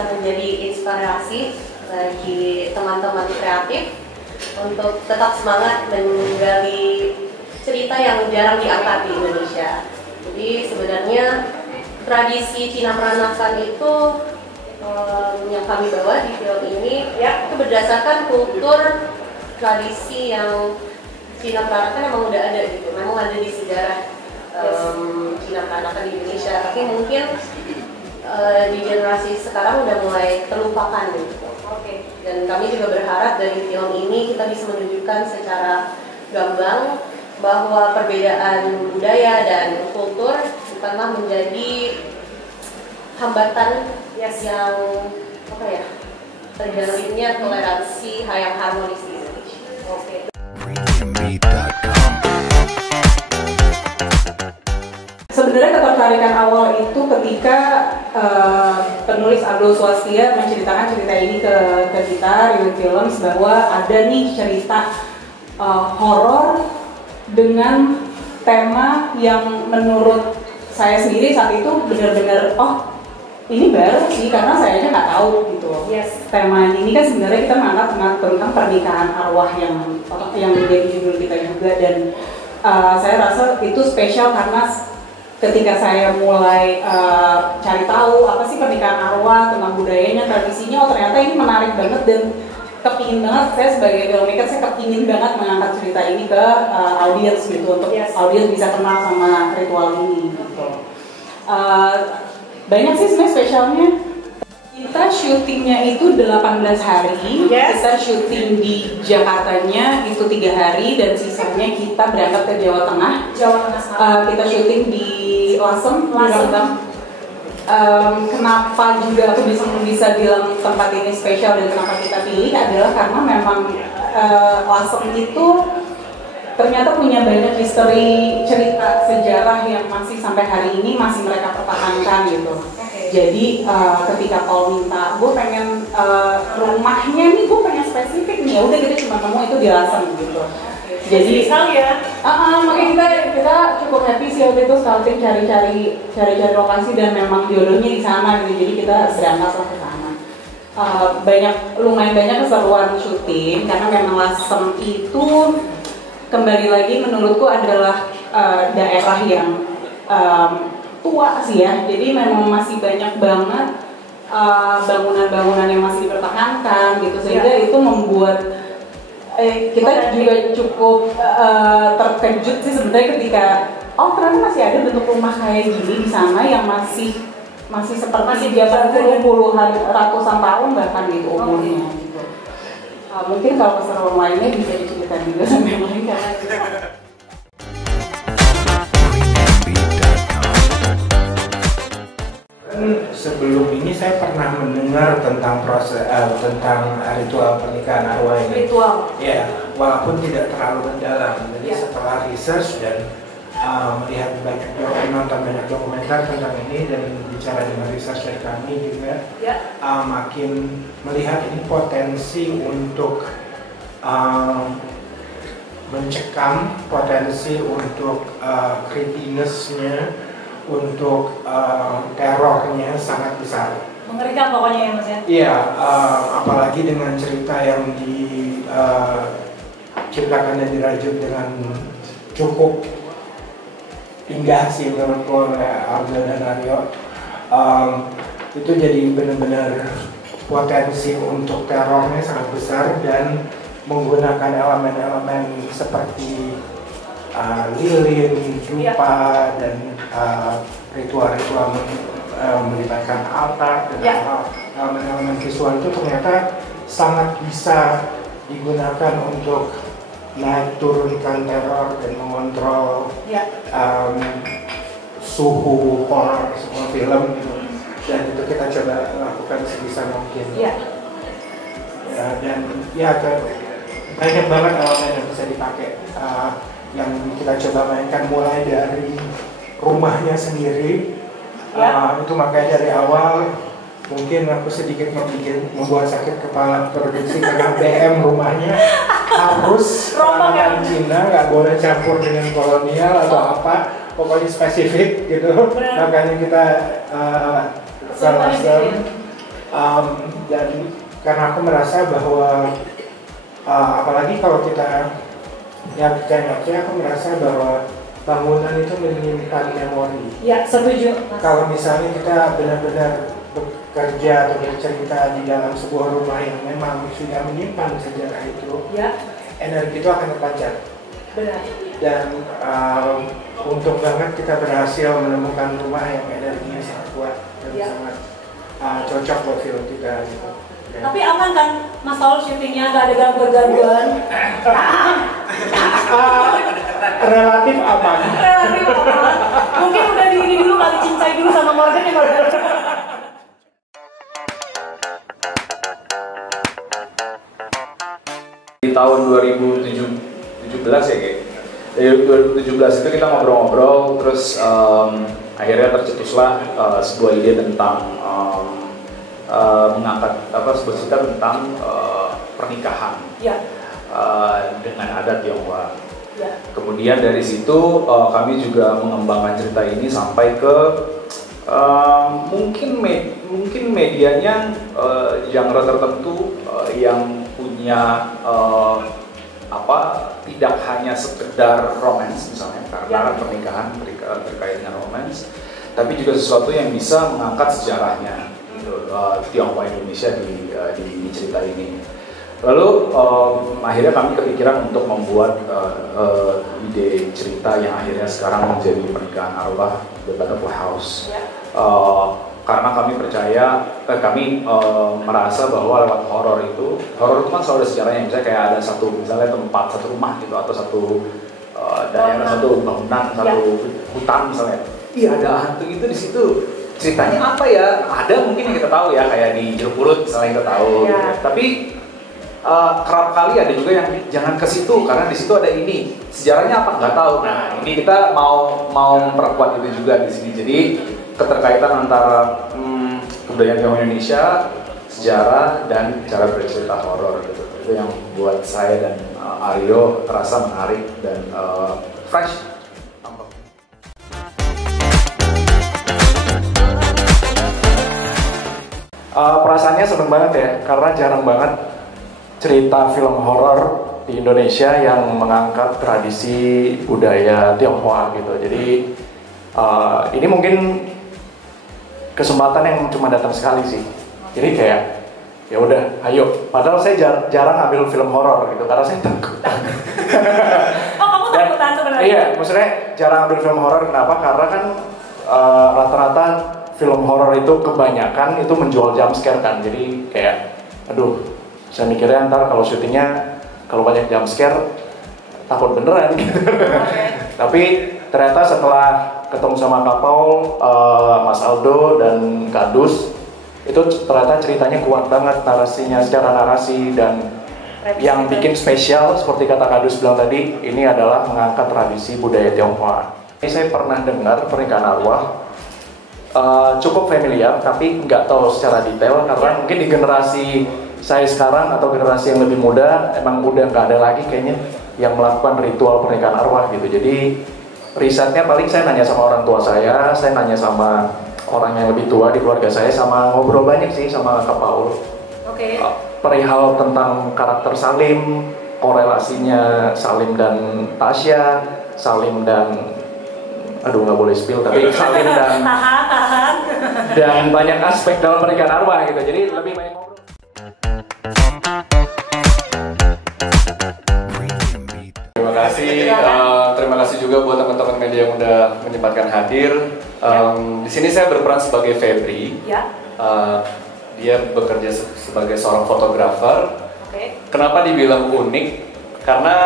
bisa menjadi inspirasi bagi teman-teman kreatif untuk tetap semangat menggali cerita yang jarang diangkat di Indonesia. Jadi sebenarnya tradisi Cina Peranakan itu yang kami bawa di film ini ya itu berdasarkan kultur tradisi yang Cina Peranakan memang udah ada gitu, memang ada di sejarah Cina Peranakan di Indonesia, tapi mungkin di generasi sekarang udah mulai terlupakan gitu. Dan kami juga berharap dari film ini kita bisa menunjukkan secara gamblang bahwa perbedaan budaya dan kultur bukanlah menjadi hambatan yang terjalinnya toleransi yang harmonis di Indonesia. Sebenarnya ketertarikan awal itu ketika penulis Abdul Swastia menceritakan cerita ini ke kita, Riwet Films, bahwa ada nih cerita horor dengan tema yang menurut saya sendiri saat itu benar-benar ini baru sih, karena saya aja nggak tahu gitu. Tema ini kan sebenarnya kita mengangkat tentang pernikahan arwah yang menjadi judul kita juga, dan saya rasa itu spesial karena ketika saya mulai cari tahu apa sih pernikahan arwah, tentang budayanya, tradisinya, ternyata ini menarik banget dan kepingin banget, saya sebagai filmmaker saya kepingin banget mengangkat cerita ini ke audiens gitu, untuk audiens bisa kenal sama ritual ini gitu. Banyak sih sebenarnya spesialnya. Kita syutingnya itu 18 hari, kita syuting di Jakartanya itu 3 hari, dan sisanya kita berangkat ke Jawa Tengah. Kita syuting di Lasem. Kenapa juga aku bisa bilang tempat ini spesial dan kenapa kita pilih adalah karena memang Lasem itu ternyata punya banyak misteri, cerita sejarah yang masih sampai hari ini masih mereka pertahankan gitu. Jadi ketika Paul minta, gue pengen rumahnya nih, gue pengen spesifik nih, ya udah kita cuma nemu itu di Lasem gitu. Jadi makanya kita cukup happy sih waktu itu scouting, cari lokasi, dan memang jodohnya di sana gitu. Jadi kita berangkat ke sana. Lumayan banyak keseruan syuting karena memang Lasem itu kembali lagi menurutku adalah daerah yang tua sih ya, jadi memang masih banyak banget bangunan-bangunan yang masih dipertahankan gitu, sehingga itu membuat kita juga cukup terkejut sih sebenarnya ketika ternyata masih ada bentuk rumah kayak gini di sana yang masih seperti zaman puluhan ratusan tahun bahkan gitu umurnya gitu. Mungkin kalau keseruan lainnya bisa diceritakan juga sama yang lain karena sebelum ini saya pernah mendengar tentang tentang ritual pernikahan arwah ini. Ya, walaupun tidak terlalu mendalam. Jadi setelah research dan melihat nonton banyak dokumenter tentang ini dan bicara dengan research dari kami juga, makin melihat ini potensi untuk mencekam, potensi untuk creepiness-nya, untuk terornya sangat besar. Mengerikan pokoknya ya Mas ya? Iya, apalagi dengan cerita yang diciptakan dan dirajut dengan cukup indah sih menurutku oleh Arga dan Aryo. Itu jadi benar-benar potensi untuk terornya sangat besar dan menggunakan elemen-elemen seperti lilin, dupa, dan ritual-ritual melibatkan altar dan elemen-elemen visual itu ternyata sangat bisa digunakan untuk naik turunkan teror dan mengontrol suhu horor semua film gitu. Dan itu kita coba lakukan sebisa mungkin. Dan banyak banget elemen yang bisa dipakai, yang kita coba mainkan mulai dari rumahnya sendiri. Itu makanya dari awal mungkin aku sedikit membuat sakit kepala produksi karena BM rumahnya harus orang Cina, nggak boleh campur dengan kolonial atau apa, pokoknya spesifik gitu. Makanya kita Dan karena aku merasa bahwa apalagi kalau kita yang aku merasa bahwa bangunan itu menyimpan memori. Ya, setuju. Kalau misalnya kita benar-benar bekerja atau bercerita di dalam sebuah rumah yang memang sudah menyimpan sejarah itu, Ya, energi itu akan terpancar. benar. Dan untung banget kita berhasil menemukan rumah yang energinya sangat kuat dan Ya. sangat cocok buat film kita. Gitu. Ya. Tapi aman kan Mas Paul syutingnya, nggak ada gangguan-gangguan? Relatif aman. Relatif aman. Mungkin udah di ini dulu kali cincai dulu sama Morgan ya Morgan. Di tahun 2017 ya kayak. Dari 2017 itu kita ngobrol-ngobrol, terus akhirnya tercetuslah sebuah ide tentang mengangkat sebuah cerita tentang pernikahan Ya. dengan adat Tionghoa. Ya. Kemudian dari situ kami juga mengembangkan cerita ini sampai ke mungkin medianya genre tertentu yang punya tidak hanya sekedar romance misalnya, karena pernikahan terkait dengan romance, tapi juga sesuatu yang bisa mengangkat sejarahnya Tionghoa Indonesia di cerita ini. Lalu akhirnya kami kepikiran untuk membuat ide cerita yang akhirnya sekarang menjadi pernikahan arwah The Butterfly House. Karena kami percaya, kami merasa bahwa lewat horor itu kan selalu ada sejarahnya. Misalnya kayak ada misalnya tempat, satu rumah gitu, atau satu daerah, satu bangunan, satu hutan misalnya. Iya, ada hantu itu di situ. Ceritanya apa ya? Ada mungkin yang kita tahu ya, kayak di Jeruk Purut misalnya kita tahu. Ya. Gitu. Tapi kerap kali ada juga yang jangan ke situ karena di situ ada ini. Sejarahnya apa nggak tahu. Nah, ini kita mau memperkuat itu juga di sini. Jadi keterkaitan antara kebudayaan Tionghoa Indonesia, sejarah, dan cara bercerita horor gitu. Itu yang buat saya dan Aryo terasa menarik dan fresh. Perasaannya seneng banget ya, karena jarang banget cerita film horor di Indonesia yang mengangkat tradisi budaya Tionghoa gitu. Jadi ini mungkin kesempatan yang cuma datang sekali sih. Jadi kayak ya udah, ayo. Padahal saya jarang ambil film horor gitu karena saya takut. Oh, kamu takutan sebenarnya? Iya, maksudnya jarang ambil film horor. Kenapa? Karena kan rata-rata film horor itu kebanyakan itu menjual jump scare kan. Jadi kayak aduh, saya mikirnya ntar kalau syutingnya kalau banyak jump scare takut beneran gitu. Okay. Tapi ternyata setelah ketemu sama Kak Paul, Mas Aldo dan Kak Dus, itu ternyata ceritanya kuat banget narasinya, secara narasi, dan yang bikin spesial seperti kata Kak Dus bilang tadi, ini adalah mengangkat tradisi budaya Tionghoa. Ini saya pernah dengar pernikahan arwah, cukup familiar tapi nggak tahu secara detail karena mungkin di generasi saya sekarang atau generasi yang lebih muda emang udah nggak ada lagi kayaknya yang melakukan ritual pernikahan arwah gitu. Jadi risetnya paling saya nanya sama orang tua saya nanya sama orang yang lebih tua di keluarga saya, sama ngobrol banyak sih sama Kak Paul. Oke. Perihal tentang karakter Salim, korelasinya Salim dan Tasya, Salim dan aduh nggak boleh spill tapi Salim dan tahan. Dan banyak aspek dalam pernikahan arwah gitu. Jadi lebih banyak ngobrol. Terima kasih juga buat teman-teman media yang udah menyempatkan hadir. Di sini saya berperan sebagai Febri. Ya. Dia bekerja sebagai seorang fotografer. Oke. Kenapa dibilang unik? Karena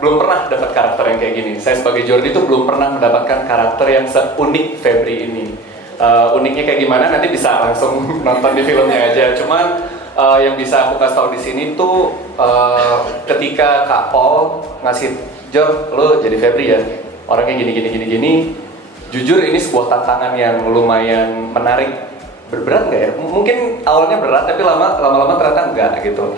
belum pernah dapat karakter yang kayak gini. Saya sebagai Jordi itu belum pernah mendapatkan karakter yang seunik Febri ini. Uniknya kayak gimana? Nanti bisa langsung nonton di filmnya aja. Cuman yang bisa aku kasih tahu di sini tuh ketika Kak Paul ngasih Jor, lo jadi Febri ya, orangnya gini. Jujur ini sebuah tantangan yang lumayan menarik. Berat nggak ya? Mungkin awalnya berat, tapi lama-lama ternyata enggak gitu.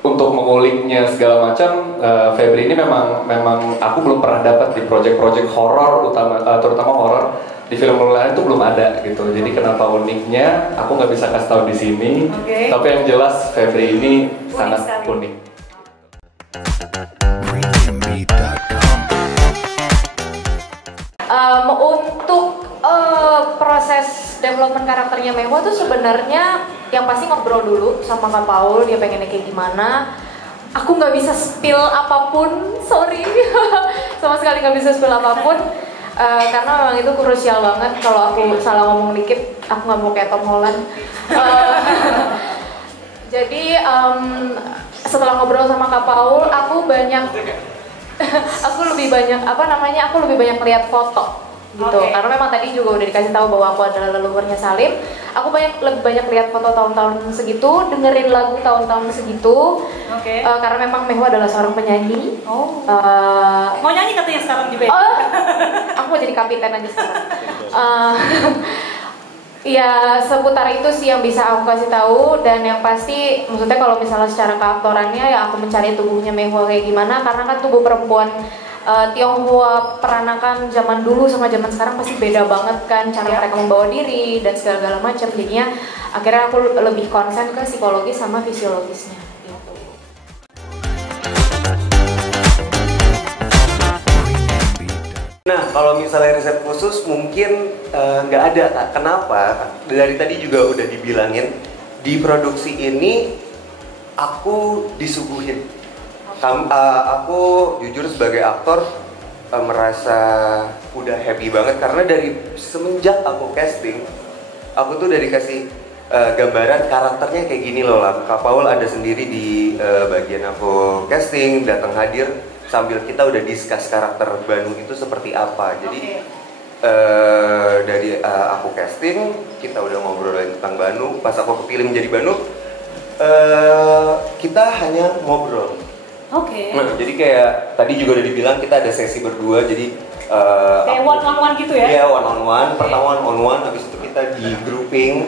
Untuk menguliknya segala macam, Febri ini memang aku belum pernah dapat di project-project horor, terutama horor. di film lain itu belum ada gitu. Jadi kenapa uniknya aku nggak bisa kasih tahu di sini. Tapi yang jelas Febri ini sangat unik. Untuk proses development karakternya Mehwa tuh sebenarnya yang pasti ngobrol dulu sama Kak Paul, dia pengennya kayak gimana. Aku nggak bisa spill apapun, sorry, sama sekali nggak bisa spill apapun. Karena memang itu krusial banget. Kalau aku salah ngomong dikit, aku nggak mau kayak Tom Holland. Jadi setelah ngobrol sama Kak Paul, aku lebih banyak lihat foto gitu. Karena memang tadi juga udah dikasih tahu bahwa aku adalah leluhurnya Salim. Aku lebih banyak lihat foto tahun-tahun segitu, dengerin lagu tahun-tahun segitu. Karena memang Mehwa adalah seorang penyanyi. Mau nyanyi katanya sekarang juga ya? Aku mau jadi kapiten aja sekarang. Ya seputar itu sih yang bisa aku kasih tahu. Dan yang pasti maksudnya kalau misalnya secara keaktorannya ya aku mencari tubuhnya Mehwa kayak gimana. Karena kan tubuh perempuan Tionghoa peranakan zaman dulu sama zaman sekarang pasti beda banget kan, cara mereka membawa diri dan segala macam. Jadinya akhirnya aku lebih konsen ke psikologis sama fisiologisnya gitu. Nah, kalau misalnya riset khusus mungkin nggak ada, Kak. Kenapa? Dari tadi juga udah dibilangin, di produksi ini aku disuguhin. Aku jujur sebagai aktor merasa udah happy banget karena dari semenjak aku casting, aku tuh udah dikasih gambaran karakternya kayak gini loh lah. Kak Paul ada sendiri di bagian aku casting, datang hadir sambil kita udah discuss karakter Banu itu seperti apa. Jadi dari aku casting, kita udah ngobrolin tentang Banu. Pas aku kepilih menjadi Banu, kita hanya ngobrol. Nah, jadi kayak tadi juga udah dibilang kita ada sesi berdua, jadi kayak one on one gitu ya? Iya, one on one. Pertama one on one, habis itu kita di grouping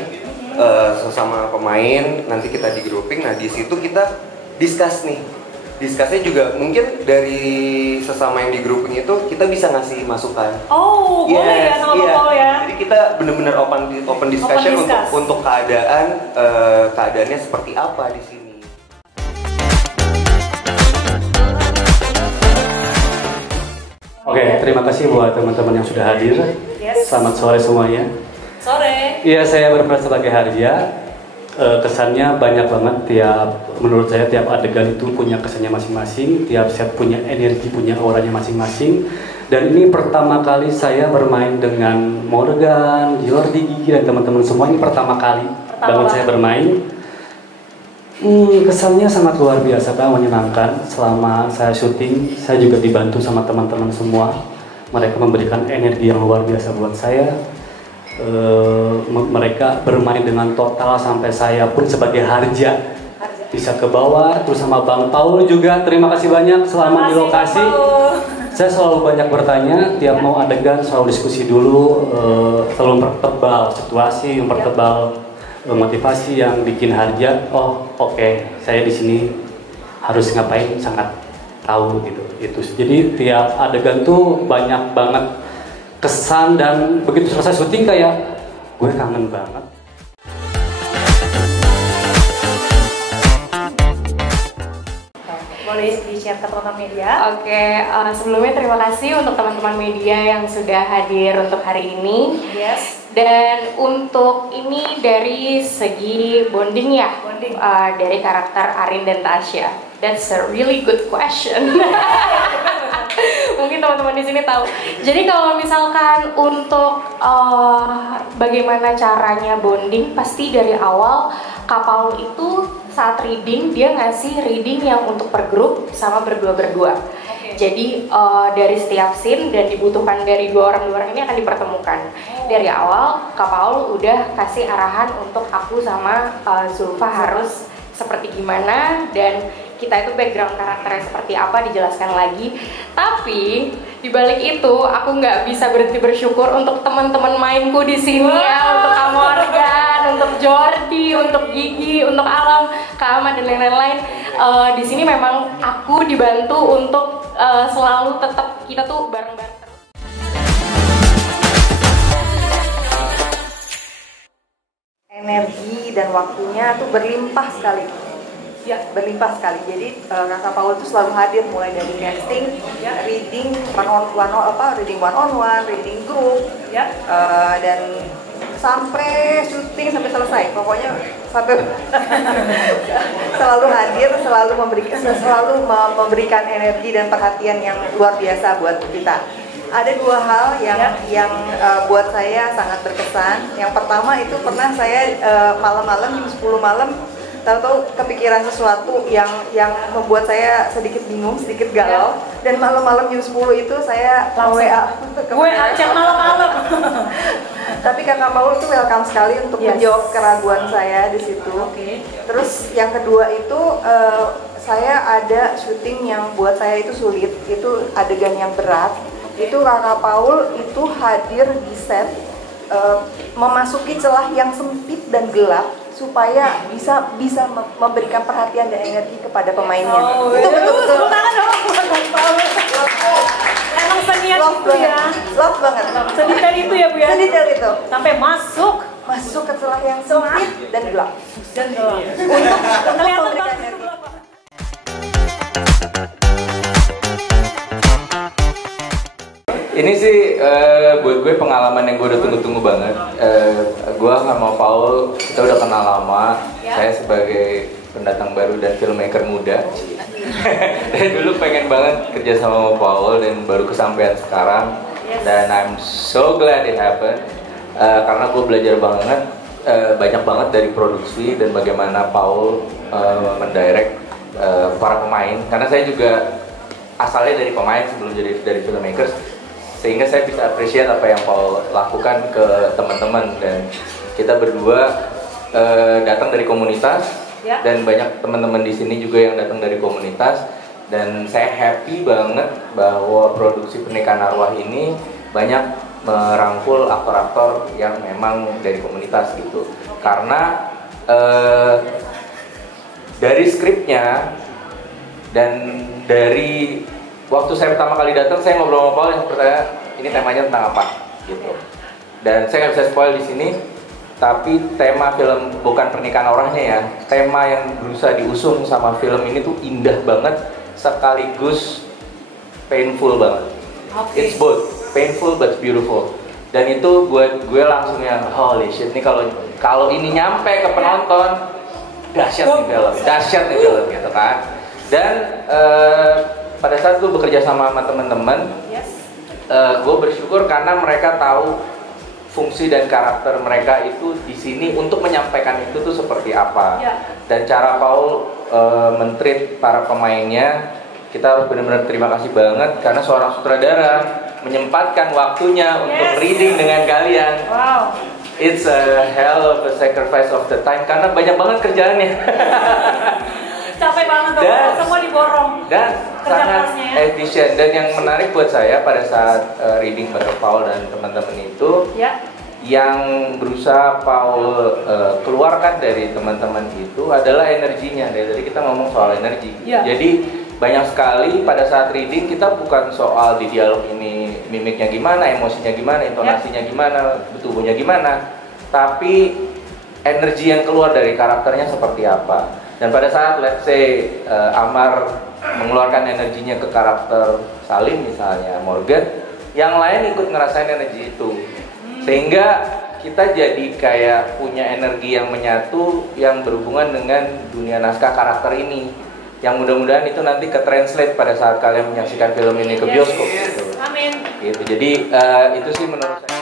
sesama pemain, nanti kita di grouping. Nah, di situ kita discuss nih. Discussnya juga mungkin dari sesama yang di grouping itu kita bisa ngasih masukan. Boleh ya sama Paul ya. Jadi kita bener-bener open discussion untuk keadaannya seperti apa di sini. Oke, terima kasih buat teman-teman yang sudah hadir. Selamat sore semuanya. Sore. Iya, saya berperan sebagai Harja. Kesannya banyak banget. Menurut saya tiap adegan itu punya kesannya masing-masing. Tiap set punya energi, punya auranya masing-masing. Dan ini pertama kali saya bermain dengan Morgan, Jordi, Gigi, dan teman-teman semua. Ini pertama kali banget saya bermain. Kesannya sangat luar biasa, Kak, menyenangkan. Selama saya syuting, saya juga dibantu sama teman-teman semua. Mereka memberikan energi yang luar biasa buat saya. Mereka bermain dengan total sampai saya pun sebagai Harja bisa ke bawah. Terus sama Bang Paul juga, terima kasih banyak selama di lokasi. Saya selalu banyak bertanya, tiap mau adegan selalu diskusi dulu, selalu mempertebal situasi, mempertebal motivasi yang bikin Harja. Oke, saya di sini harus ngapain sangat tahu gitu. Itu jadi tiap adegan tuh banyak banget kesan, dan begitu selesai syuting kayak gue kangen banget. Boleh di-share ke teman-teman media. Sebelumnya terima kasih untuk teman-teman media yang sudah hadir untuk hari ini. Yes. Dan untuk ini dari segi bonding ya, dari karakter Arin dan Tasya. That's a really good question. Mungkin teman-teman di sini tahu. Jadi kalau misalkan untuk bagaimana caranya bonding, pasti dari awal Kak Paul itu saat reading dia ngasih reading yang untuk per grup sama berdua-berdua. Jadi dari setiap scene dan dibutuhkan dari dua orang ini akan dipertemukan. Dari awal Kak Paul udah kasih arahan untuk aku sama Zulfa harus seperti gimana, dan kita itu background karakternya seperti apa dijelaskan lagi. Tapi dibalik itu aku nggak bisa berhenti bersyukur untuk teman-teman mainku di sini ya, untuk Kak Morgan, untuk Jordi, untuk Gigi, untuk Alam, Kak Ahmad dan lain-lain. Di sini memang aku dibantu untuk selalu tetap kita tuh bareng-bareng terus. Energi dan waktunya tuh berlimpah sekali. Ya, berlimpah sekali. Jadi Kakak Paul itu selalu hadir mulai dari casting, reading reading one on one, reading group, dan sampai syuting sampai selesai. Pokoknya sampai selalu hadir, selalu memberikan energi dan perhatian yang luar biasa buat kita. Ada dua hal yang buat saya sangat berkesan. Yang pertama itu pernah saya malam-malam jam 10 malam tahu-tahu kepikiran sesuatu yang membuat saya sedikit bingung, sedikit galau, dan malam-malam jam 10 itu saya WA chat malam-malam. Tapi Kakak Paul itu welcome sekali untuk menjawab keraguan saya di situ. Terus yang kedua itu saya ada syuting yang buat saya itu sulit, itu adegan yang berat. Itu Kakak Paul itu hadir di set, memasuki celah yang sempit dan gelap supaya bisa memberikan perhatian dan energi kepada pemainnya. Itu betul-betul. Emang seniat itu ya. Love banget. Sedetail itu ya Bu ya. Sedetail itu. Sampai masuk ke celah yang sempit dan gelap. Untuk memberikan energi. Ini sih buat gue pengalaman yang gue udah tunggu-tunggu banget. Gue sama Paul, kita udah kenal lama. Saya sebagai pendatang baru dan filmmaker muda. Dan dulu pengen banget kerja sama Paul dan baru kesampaian sekarang. Dan I'm so glad it happened. Karena gue belajar banyak banget dari produksi dan bagaimana Paul mendirect para pemain. Karena saya juga asalnya dari pemain sebelum jadi dari filmmakers. Sehingga saya bisa appreciate apa yang Paul lakukan ke teman-teman, dan kita berdua datang dari komunitas dan banyak teman-teman di sini juga yang datang dari komunitas, dan saya happy banget bahwa produksi Pernikahan Arwah ini banyak merangkul aktor-aktor yang memang dari komunitas gitu. Karena dari skripnya dan dari waktu saya pertama kali datang, saya ngobrol sama Paul yang pertanyaan, ini temanya tentang apa, gitu. Dan saya nggak bisa spoil di sini, tapi tema film bukan Pernikahan Arwahnya ya, tema yang berusaha diusung sama film ini tuh indah banget, sekaligus painful banget. It's both painful but beautiful. Dan itu buat gue langsung yang holy shit, nih kalau ini nyampe ke penonton, dahsyat nih film, gitu kan. Dan pada saat gue bekerja sama teman-teman, gue bersyukur karena mereka tahu fungsi dan karakter mereka itu di sini untuk menyampaikan itu tuh seperti apa. Dan cara Paul men-treat para pemainnya, kita harus benar-benar terima kasih banget karena seorang sutradara menyempatkan waktunya untuk reading dengan kalian. It's a hell of a sacrifice of the time karena banyak banget kerjaannya. Capek banget semua diborong. Dan sangat efisien. Dan yang menarik buat saya pada saat reading bareng Paul dan teman-teman itu, yang berusaha Paul keluarkan dari teman-teman itu adalah energinya. Dari tadi kita ngomong soal energi. Jadi banyak sekali pada saat reading kita bukan soal di dialog ini mimiknya gimana, emosinya gimana, intonasinya gimana, tubuhnya gimana, tapi energi yang keluar dari karakternya seperti apa. Dan pada saat let's say Amar mengeluarkan energinya ke karakter Salim misalnya, Morgan, yang lain ikut ngerasain energi itu. Sehingga kita jadi kayak punya energi yang menyatu yang berhubungan dengan dunia naskah karakter ini. Yang mudah-mudahan itu nanti ke-translate pada saat kalian menyaksikan film ini ke bioskop gitu. Amin. Gitu. Jadi itu sih menurut saya.